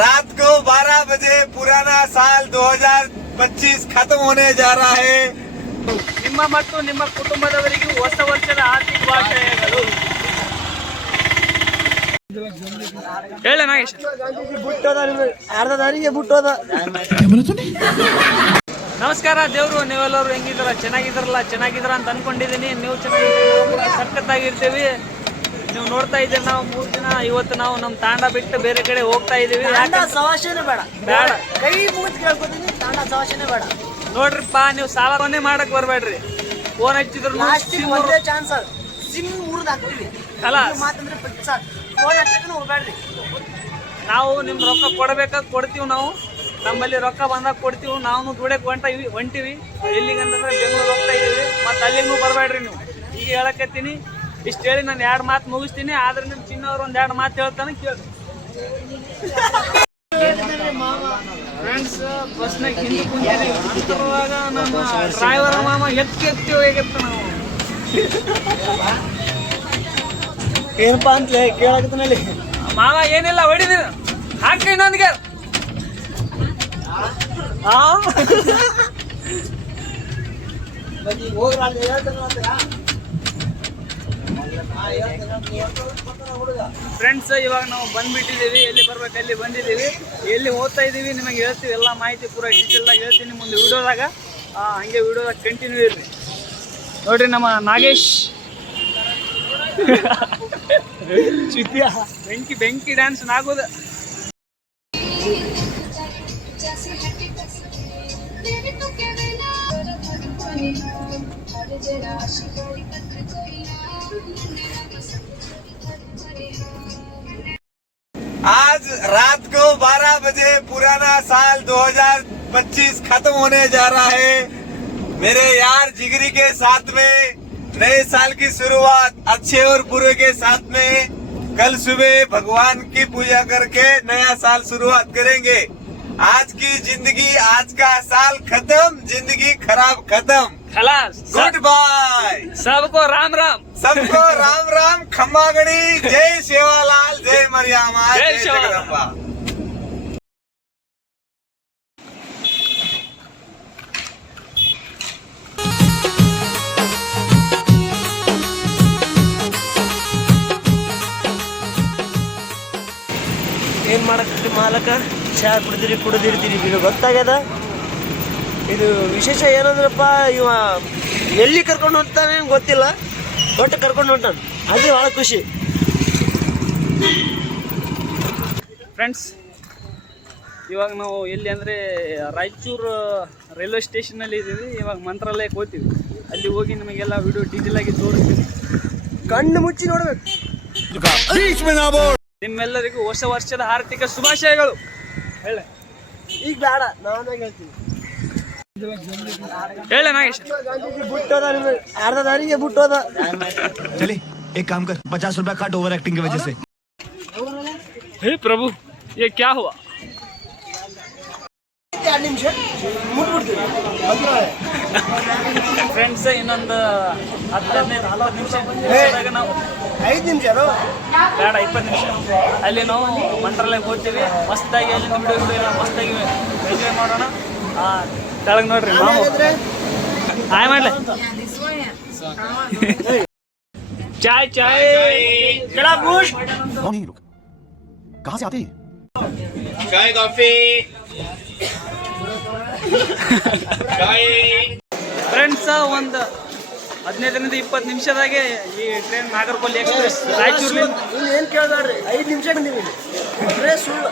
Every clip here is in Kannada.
रात को 12 बजे पुराना साल 2025 खत्म होने जा रहा है। ನಿಮ್ಮ ಮತ್ತು ನಿಮ್ಮ ಕುಟುಂಬದವರಿಗೂ ಹೊಸ ವರ್ಷದ ಆರ್ಥಿಕ ಶುಭಾಶಯಗಳು. ಹೇಳ ನಾಗೇಶ್. ನಮಸ್ಕಾರ ದೇವ್ರು, ನೀವೆಲ್ಲರೂ ಹೆಂಗಿದ್ದೀರ? ಚೆನ್ನಾಗಿದ್ದೀರ ಅಂತ ಅನ್ಕೊಂಡಿದ್ದೀನಿ. ನೀವು ಚೆನ್ನಾಗಿದ್ದೀರ, ಸಖತ್ತಾಗಿರ್ತೀವಿ. ನೀವು ನೋಡ್ತಾ ಇದ್ದೀರಿ, ನಾವು 3 ದಿನ ಇವತ್ತು ನಾವು ನಮ್ಮ ತಾಂಡ ಬಿಟ್ಟು ಬೇರೆ ಕಡೆ ಹೋಗ್ತಾ ಇದೀವಿ. ಬೇಡ ಕೈ ಮುಗಿದು ಕೇಳ್ಕೊತೀನಿ, ತಾಂಡ ಸವಾಸನೆ ಬೇಡ ನೋಡ್ರಿಪ್ಪ. ನೀವು ಸಾಲವನ್ನೇ ಮಾಡಕ್ ಬರ್ಬೇಡ್ರಿ. ಫೋನ್ ಹಚ್ಚಿದ್ರು ಒಂದೇ ಚಾನ್ಸ್ ಸಿಮ್ ಮುರಿದು ಹಾಕ್ತೀವಿ. ಅಲ್ಲ ಮಾತಂದ್ರೆ ಫೋನ್ ಹಚ್ಚಕ್ಕೂ ಹೋಗ್ಬೇಡ್ರಿ. ನಾವು ನಿಮ್ಗೆ ರೊಕ್ಕ ಕೊಡ್ಬೇಕಾಗ ಕೊಡ್ತೀವಿ. ನಾವು ನಮ್ಮಲ್ಲಿ ರೊಕ್ಕ ಬಂದಾಗ ಕೊಡ್ತೀವಿ. ನಾವು ದುಡಕ್ಕೆ ಹೊಂಟಿವಿ. ಎಲ್ಲಿಗಂತಂದ್ರೆ ಬೆಂಗಳೂರು ಹೋಗ್ತಾ ಇದೀವಿ. ಮತ್ತೆ ಅಲ್ಲಿಗೂ ಬರಬೇಡ್ರಿ ನೀವು. ಈಗ ಹೇಳಕತ್ತೀನಿ. ಇಷ್ಟು ಹೇಳಿ ನಾನು 2 ಮಾತು ಮುಗಿಸ್ತೀನಿ. ಆದ್ರೆ ನಿಮ್ಮ ಚಿನ್ನವ್ರು 1 2 ಮಾತು ಹೇಳ್ತಾನೆ, ಕೇಳಿ. ಫ್ರೆಂಡ್ಸ್, ಬಸ್ನಾಗ ಹಿಂದೆ ಕುಂತಿರುವಾಗ ನಮ್ಮ ಡ್ರೈವರ್ ಮಾಮ ಎತ್ತಿ ಹೋಗಿತ್ತ. ನಾವು ಏನಪ್ಪಾ ಅಂತ ಕೇಳಕತ್ತನಲ್ಲಿ ಮಾವ ಏನಿಲ್ಲ, ಹೊಡಿದೀನಿ ಹಾಕಿ ನನಗೆ. ಫ್ರೆಂಡ್ಸ್, ಇವಾಗ ನಾವು ಬಂದ್ಬಿಟ್ಟಿದ್ದೀವಿ. ಎಲ್ಲಿ ಬರ್ಬೇಕು ಅಲ್ಲಿ ಬಂದಿದ್ದೀವಿ. ಎಲ್ಲಿ ಹೋಗ್ತಾ ಇದ್ದೀವಿ ನಿಮಗೆ ಹೇಳ್ತೀವಿ. ಎಲ್ಲ ಮಾಹಿತಿ ಪೂರ ಡೀಟೇಲ್ದಾಗ ಹೇಳ್ತೀನಿ ಮುಂದೆ ವಿಡಿಯೋದಾಗ. ಹಂಗೆ ವಿಡಿಯೋದಾಗ ಕಂಟಿನ್ಯೂ ಇರ್ರಿ. ನೋಡ್ರಿ ನಮ್ಮ ನಾಗೇಶ್ ಬೆಂಕಿ ಡ್ಯಾನ್ಸ್ ನಾಗೋದ. आज रात को 12 बजे पुराना साल 2025 खत्म होने जा रहा है। मेरे यार जिगरी के साथ में नए साल की शुरुआत अच्छे और बुरे के साथ में कल सुबह भगवान की पूजा करके नया साल शुरुआत करेंगे। आज की जिंदगी, आज का साल खत्म, जिंदगी खराब खत्म। खलास, गुड बाय। सबको राम राम. सबको राम राम. खम्मा गणी. जय सेवालाल, जय मरियामा, जय जगदम्बा. ಏನ್ ಮಾಡಕತ್ತಿ ಮಾಲಕ? ಚಹಾ ಕುಡಿದಿರ್ತೀರಿ. ಇದು ಗೊತ್ತಾಗ್ಯದ. ಇದು ವಿಶೇಷ ಏನಂದ್ರಪ್ಪ, ಇವ ಎಲ್ಲಿ ಕರ್ಕೊಂಡು ಹೋಗ್ತಾನೆ ಗೊತ್ತಿಲ್ಲ, ಒಟ್ಟು ಕರ್ಕೊಂಡು ಹೊಂಟಾನ. ಅದು ಭಾಳ ಖುಷಿ. ಫ್ರೆಂಡ್ಸ್, ಇವಾಗ ನಾವು ಎಲ್ಲಿ ಅಂದರೆ ರಾಯಚೂರು ರೈಲ್ವೆ ಸ್ಟೇಷನಲ್ಲಿ ಇದ್ದೀವಿ. ಇವಾಗ ಮಂತ್ರಾಲಯಕ್ಕೆ ಹೋಗ್ತೀವಿ. ಅಲ್ಲಿ ಹೋಗಿ ನಿಮಗೆಲ್ಲ ವಿಡಿಯೋ ಡೀಟೇಲ್ ಆಗಿ ತೋರಿಸ್ತೀನಿ. ಕಣ್ಣು ಮುಚ್ಚಿ ನೋಡ್ಬೇಕು. ನಿಮ್ಮೆಲ್ಲರಿಗೂ ಹೊಸ ವರ್ಷದ ಆರ್ಥಿಕ ಶುಭಾಶಯಗಳು. ಹೇಳ. ಈಗ ಬೇಡ, ನಾನು ಹೇಳ್ತೀನಿ. ಹೇಳ ನಾಗೇಶ್. ಬಿಟ್ಟೋದ, ಅರ್ಧ ದಾರಿಗೆ ಬಿಟ್ಟೋದ. चले एक काम कर, 50 रुपया काट ओवर एक्टिंग की वजह से. हे प्रभु, ये क्या हुआ? 2 ನಿಮಿಷ ಮುಟ್ಬಿಡ್ತೀವಿ. ಫ್ರೆಂಡ್ಸ್, ಇನ್ನೊಂದು 10-15 ನಿಮಿಷ ನಾವು 5 ನಿಮಿಷ ಬೇಡ, 20 ನಿಮಿಷ ಅಲ್ಲಿ ನಾವು ಮಂತ್ರಾಲಯಕ್ಕೆ ಹೋಗ್ತೀವಿ. ಮಸ್ತಾಗಿ ಅಲ್ಲಿ ವಿಡಿಯೋ ಮಸ್ತಾಗಿ ಎಂಜಾಯ್ ಮಾಡೋಣ. ತೆಳಗೆ ನೋಡ್ರಿ ನಾವು ಹಾಯ್ ಮಾಡ್ಲಿ. ಚಾಯ್ ಚಾಯ್ जरा बूश. कौन है ये लोग? कहाँ से आते हैं? चाय कॉफी. ಫ್ರೆಂಡ್ಸ್, ಒಂದು 15-20 ನಿಮಿಷದಾಗೆ ಈ ಟ್ರೈನ್ ನಾಗರಕೋಲಿ ಎಕ್ಸ್ಪ್ರೆಸ್ ರಾಯಚೂರಿನಿಂದ. ಇಲ್ಲಿ ಏನು ಕೇಳ್ದಾಡ್ರಿ, 5 ನಿಮಿಷ ಬಂದಿವಿ. ಬರೇ ಸುಳ್ಳು,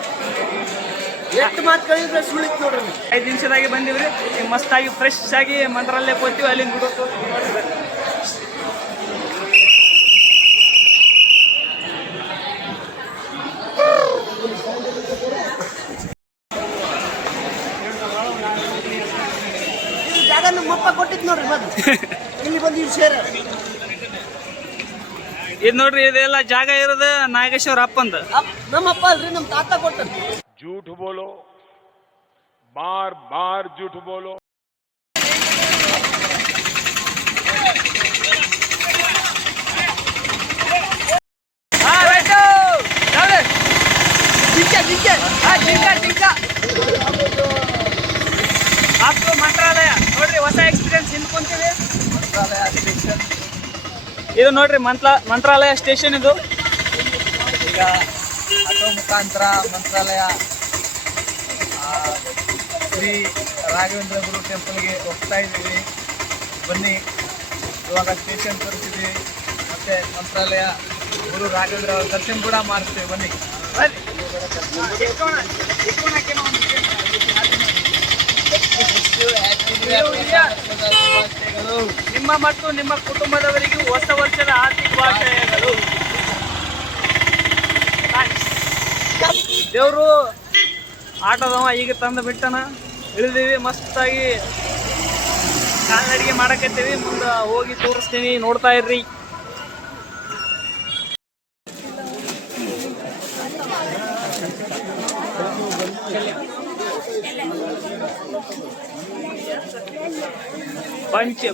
ಎಷ್ಟು ಮಾತು ಕಳಿದ್ರೆ ಸುಳ್ಳು ಇತ್ತು ನೋಡ್ರಿ. 5 ನಿಮಿಷದಾಗೆ ಬಂದಿವ್ರಿ. ಈಗ ಮಸ್ತಾಗಿ ಫ್ರೆಶ್ ಆಗಿ ಮಂತ್ರಾಲಯಕ್ಕೆ ಹೋಗ್ತೀವಿ. ಅಲ್ಲಿಂದ ಬಿಡೋದು ಜಾಗ ನಮ್ಮಪ್ಪ ಕೊಟ್ಟಿದ್ದು ನೋಡ್ರಿ. ಬಂದು ಇಲ್ಲಿ ಬಂದು ಇಲ್ಲಿ ಸೇರ. ಇದು ನೋಡ್ರಿ, ಇದೆಲ್ಲ ಜಾಗ ಇರೋದು ನಾಗೇಶ್ವರ ಅಪ್ಪಂದು. ನಮ್ಮಪ್ಪ ಅಲ್ರಿ, ನಮ್ಮ ತಾತ ಕೊಟ್ಟ. झूठ बोलो, बार बार झूठ बोलो. ಜಿಂಕೆ ಆಪ್ತು ಮಂತ್ರಾಲಯ ನೋಡ್ರಿ, ಹೊಸ ಎಕ್ಸ್ಪೀರಿಯನ್ಸ್ ಹಿಂದ್ ಕುಂತೀವಿ. ಇದು ನೋಡ್ರಿ ಮಂತ್ರಾಲಯ ಸ್ಟೇಷನ್. ಇದು ಈಗ ಆಟೋ ಮುಖಾಂತರ ಮಂತ್ರಾಲಯ ಶ್ರೀ ರಾಘವೇಂದ್ರ ಗುರು ಟೆಂಪಲ್ಗೆ ಹೋಗ್ತಾ ಇದ್ದೀವಿ. ಬನ್ನಿ, ಇವಾಗ ಸ್ಟೇಷನ್ ತೋರಿಸಿದ್ವಿ, ಮತ್ತೆ ಮಂತ್ರಾಲಯ ಗುರು ರಾಘವೇಂದ್ರ ಅವ್ರ ದರ್ಶನ ಕೂಡ ಮಾಡಿಸ್ತೀವಿ. ಬನ್ನಿ. ನಿಮ್ಮ ಮತ್ತು ನಿಮ್ಮ ಕುಟುಂಬದವರಿಗೂ ಹೊಸ ವರ್ಷದ ಆರ್ಥಿಕ ಶುಭಾಶಯಗಳು. ದೇವರು ಆಟೋದವ ಈಗ ತಂದು ಬಿಟ್ಟನ, ಇಳಿದೀವಿ, ಮಸ್ತಾಗಿ ಕಾಲ್ನಡಿಗೆ ಮಾಡಕತ್ತೀವಿ. ಮುಂದೆ ಹೋಗಿ ತೋರಿಸ್ತೀನಿ, ನೋಡ್ತಾ ಇರ್ರಿ. ಪಂಚೆ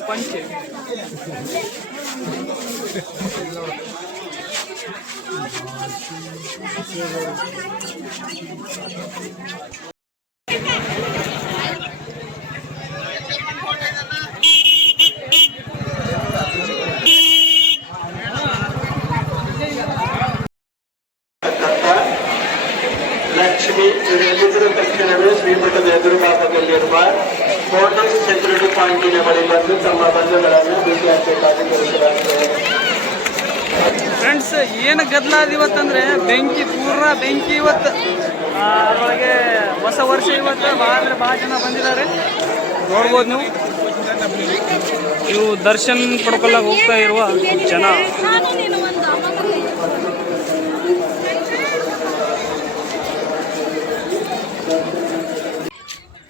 ಲಕ್ಷ್ಮಿ ಇವರೆಲ್ಲರೂ ತಕ್ಷಣವೇ ಶ್ರೀಮಠದ ಎದುರು ಭಾಗದಲ್ಲಿರುವ ಪೊಲೀಸ್ ಸೆಕ್ಯೂರಿಟಿ ಪಾಯಿಂಟಿನ ಬಳಿ ಬಂದು ತಮ್ಮ ಬಂಧುಗಳನ್ನು ಭೇಟಿಯಾಗಬೇಕಾಗಿ ತಿಳಿಸಲಾಗಿದೆ. ಫ್ರೆಂಡ್ಸ್, ಏನು ಗದ್ದಲಾದ ಇವತ್ತಂದ್ರೆ ಪೂರ್ಣ ಬೆಂಕಿ ಇವತ್ತು. ಅದರೊಳಗೆ ಹೊಸ ವರ್ಷ ಇವತ್ತು ಭಾಳ ಜನ ಬಂದಿದ್ದಾರೆ, ನೋಡ್ಬೋದು ನೀವು. ಇವು ದರ್ಶನ್ ಪಡ್ಕೊಳ್ಳೋಕೆ ಹೋಗ್ತಾ ಇರುವ ಜನ.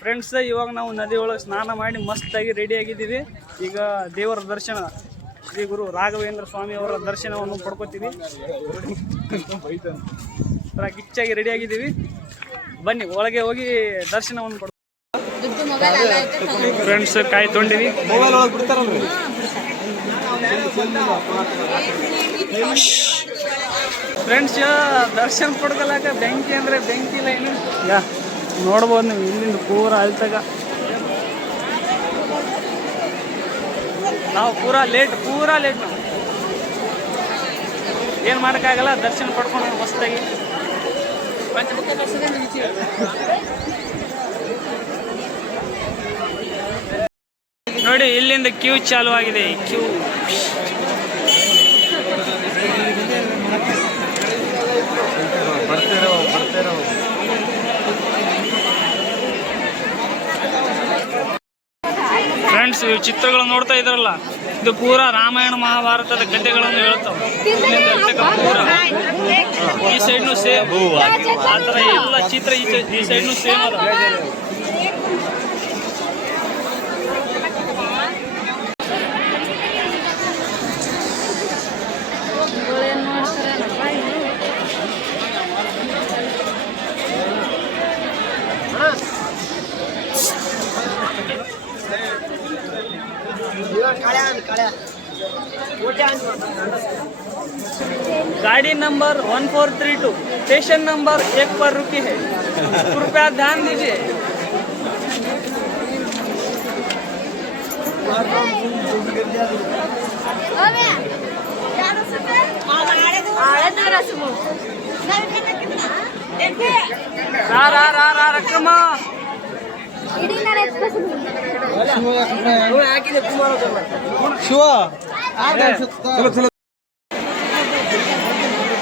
ಫ್ರೆಂಡ್ಸ್, ಇವಾಗ ನಾವು ನದಿ ಒಳಗೆ ಸ್ನಾನ ಮಾಡಿ ಮಸ್ತಾಗಿ ರೆಡಿ ಆಗಿದ್ದೀವಿ. ಈಗ ದೇವರ ದರ್ಶನ, ಶ್ರೀ ಗುರು ರಾಘವೇಂದ್ರ ಸ್ವಾಮಿ ಅವರ ದರ್ಶನವನ್ನು ಪಡ್ಕೋತೀವಿ. ಗಿಚ್ಚಾಗಿ ರೆಡಿ ಆಗಿದ್ದೀವಿ. ಬನ್ನಿ, ಒಳಗೆ ಹೋಗಿ ದರ್ಶನವನ್ನು ಪಡ್ಕೊ. ಫ್ರೆಂಡ್ಸ್, ಕಾಯಿ ತೊಗೊಂಡಿವಿ. ಫ್ರೆಂಡ್ಸ್, ದರ್ಶನ ಪಡ್ಕೊಳಕ ಬೆಂಕಿ ಅಂದರೆ ಬೆಂಕಿ ಇಲ್ಲ ಏನು. ನೋಡ್ಬೋದು ನೀವು, ಇಲ್ಲಿಂದ ಪೂರ ಅಲ್ತಾಗ ನಾವು ಪೂರಾ ಲೇಟ್ ನಾವು ಏನು ಮಾಡೋಕ್ಕಾಗಲ್ಲ. ದರ್ಶನ ಪಡ್ಕೊಂಡು ಮಸ್ತಾಗಿ ನೋಡಿ, ಇಲ್ಲಿಂದ ಕ್ಯೂ ಚಾಲು ಆಗಿದೆ. ಕ್ಯೂ ಬರ್ತಿರೋ ಫ್ರೆಂಡ್ಸ್, ಚಿತ್ರಗಳು ನೋಡ್ತಾ ಇದ್ರಲ್ಲ, ಇದು ಪೂರಾ ರಾಮಾಯಣ ಮಹಾಭಾರತದ ಕಥೆಗಳನ್ನು ಹೇಳ್ತಾವೆ. ಈ ಸೈಡ್ನು ಸೇಮ್ ಆ ಥರ ಎಲ್ಲ ಚಿತ್ರ ಈ ಸೈಡ್ನು ಸೇಮ್ ಅದ. गाड़ी नंबर 1432 स्टेशन नंबर 1 पर रुकी है, कृपया ध्यान दीजिए. ರಕ್ಕಮ್ಮ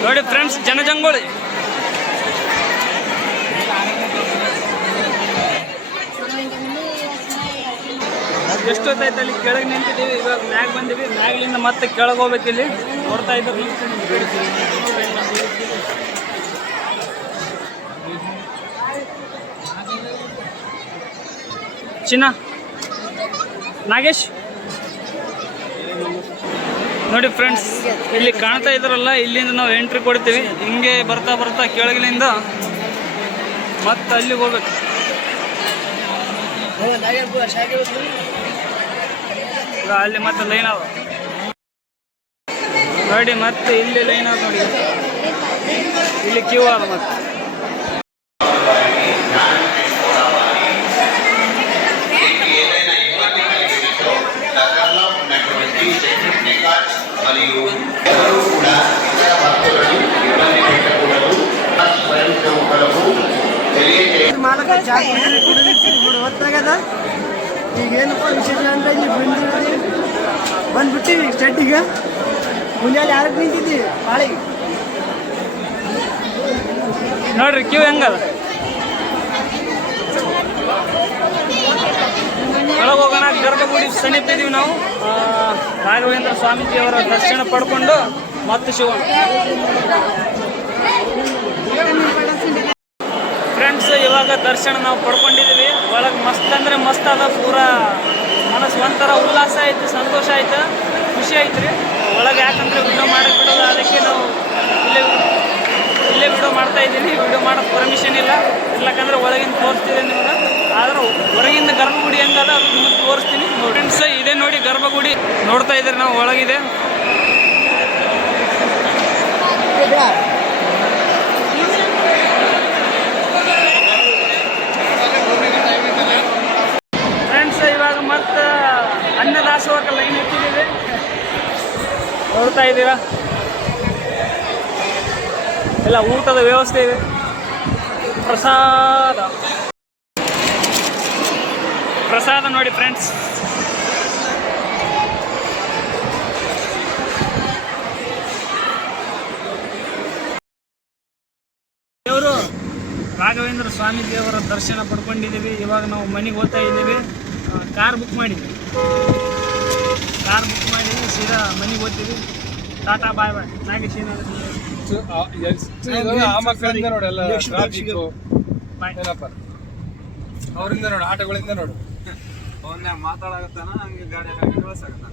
ನೋಡಿ ಫ್ರೆಂಡ್ಸ್, ಜನಜಂಗುಳಿ. ಎಷ್ಟೊತ್ತಾಯ್ತು ಅಲ್ಲಿ ಕೆಳಗೆ ನಿಂತಿದ್ದೀವಿ. ಇವಾಗ ಮ್ಯಾಗ್ ಬಂದಿವಿ. ಮ್ಯಾಗ್ಲಿಂದ ಮತ್ತೆ ಕೆಳಗೆ ಹೋಗ್ಬೇಕು. ಇಲ್ಲಿ ನೋಡ್ತಾ ಇದ್ದೀವಿ. ಚಿನ್ನ, ನಾಗೇಶ್ ನೋಡಿ ಫ್ರೆಂಡ್ಸ್, ಇಲ್ಲಿ ಕಾಣ್ತಾ ಇದ್ರಲ್ಲ, ಇಲ್ಲಿಂದ ನಾವು ಎಂಟ್ರಿ ಕೊಡ್ತೀವಿ. ಹಿಂಗೆ ಬರ್ತಾ ಬರ್ತಾ ಕೆಳಗಿನಿಂದ ಮತ್ತೆ ಅಲ್ಲಿಗೆ ಹೋಗ್ಬೇಕು. ಅಲ್ಲಿ ಮತ್ತೆ ಲೈನ್ ಅವ ನೋಡಿ, ಮತ್ತೆ ಇಲ್ಲಿ ಲೈನ್ ಅವ ನೋಡಿ, ಇಲ್ಲಿ ಕ್ಯೂ ಅದ ಮತ್ತೆ. ಚಾ ಕುಡಿದಿರ್ತೀರಿ ಬಿಡು, ಗೊತ್ತಾಗದ. ಈಗ ಏನಪ್ಪ ವಿಶೇಷ ಅಂದ್ರೆ ಇಲ್ಲಿ ಬಂದ್ಬಿಟ್ಟಿವಿ ಸ್ಟಡ್ಡಿಗೆ. ಮುಂಜಾನೆ ಯಾರಕ್ಕೆ ನಿಂತಿದ್ದೀವಿ ಬಾಳಿಗೆ ನೋಡ್ರಿ ಕ್ಯೂ ಹೆಂಗದ. ಒಳಗೆ ಹೋಗೋಣ. ಗರ್ಭಗುಡಿ ಸಮೀಪ ಇದೀವಿ ನಾವು. ರಾಘವೇಂದ್ರ ಸ್ವಾಮೀಜಿಯವರ ದರ್ಶನ ಪಡ್ಕೊಂಡು ಮತ್ತೆ ಶಿವಣ್ಣ. ಫ್ರೆಂಡ್ಸ್, ಇವಾಗ ದರ್ಶನ ನಾವು ಪಡ್ಕೊಂಡಿದ್ದೀವಿ. ಒಳಗೆ ಮಸ್ತ್ ಅಂದರೆ ಮಸ್ತ್ ಅದ. ಪೂರಾ ಮನಸ್ಸು ಒಂಥರ ಉಲ್ಲಾಸ ಐತೆ, ಸಂತೋಷ ಆಯ್ತು, ಖುಷಿ ಆಯ್ತು ರೀ. ಒಳಗೆ ಯಾಕಂದರೆ ವಿಡಿಯೋ ಮಾಡಕ್ಕೆ ಬಿಡೋದು, ಅದಕ್ಕೆ ನಾವು ಇಲ್ಲೇ ವಿಡಿಯೋ ಮಾಡ್ತಾ ಇದ್ದೀನಿ. ವಿಡಿಯೋ ಮಾಡೋಕ್ಕೆ ಪರ್ಮಿಷನ್ ಇಲ್ಲ, ಇಲ್ಲಕಂದ್ರೆ ಒಳಗಿಂದ ತೋರಿಸ್ತಿದೆ ನಿಮ್ಗೆ. ಆದ್ರೆ ಹೊರಗಿಂದ ಗರ್ಭಗುಡಿ ಹೆಂಗದ ಅದು ನಿಮ್ಗೆ ತೋರಿಸ್ತೀನಿ ನೋಡಿ. ಫ್ರೆಂಡ್ಸ್, ಇದೇ ನೋಡಿ ಗರ್ಭಗುಡಿ ನೋಡ್ತಾ ಇದ್ದೀರಿ ನಾವು. ಒಳಗಿದೆ ಫ್ರೆಂಡ್ಸ್. ಇವಾಗ ಮತ್ತೆ ಅನ್ನದಾಸೋಹಕ್ಕೆ ಲೈನ್ ಇಟ್ಟಿದ್ದೀವಿ, ನೋಡ್ತಾ ಇದ್ದೀರಾ. ಎಲ್ಲ ಊಟದ ವ್ಯವಸ್ಥೆ ಇದೆ. ಪ್ರಸಾದ ನೋಡಿ ಫ್ರೆಂಡ್ಸ್. ಇವರು ರಾಘವೇಂದ್ರ ಸ್ವಾಮೀಜಿಯವರ ದರ್ಶನ ಪಡ್ಕೊಂಡಿದ್ದೀವಿ. ಇವಾಗ ನಾವು ಮನೆಗೆ ಹೋಗ್ತಾ ಇದ್ದೀವಿ. ಕಾರ್ ಬುಕ್ ಮಾಡಿದ್ವಿ. ಸೀದಾ ಮನೆಗೆ ಹೋಗ್ತೀವಿ. ಟಾಟಾ ಬಾಯ್ ಬಾಯ್. ನಾಗೇಶ್ ಅವರಿಂದ ನೋಡು, ಆಟೋಗಳಿಂದ ನೋಡು. ಅವನ್ನ ಮಾತಾಡಕತ್ತಾನ, ಹಂಗೆ ಗಾಡಿ ಕಳ್ಸಾಕತ್ತಾನ.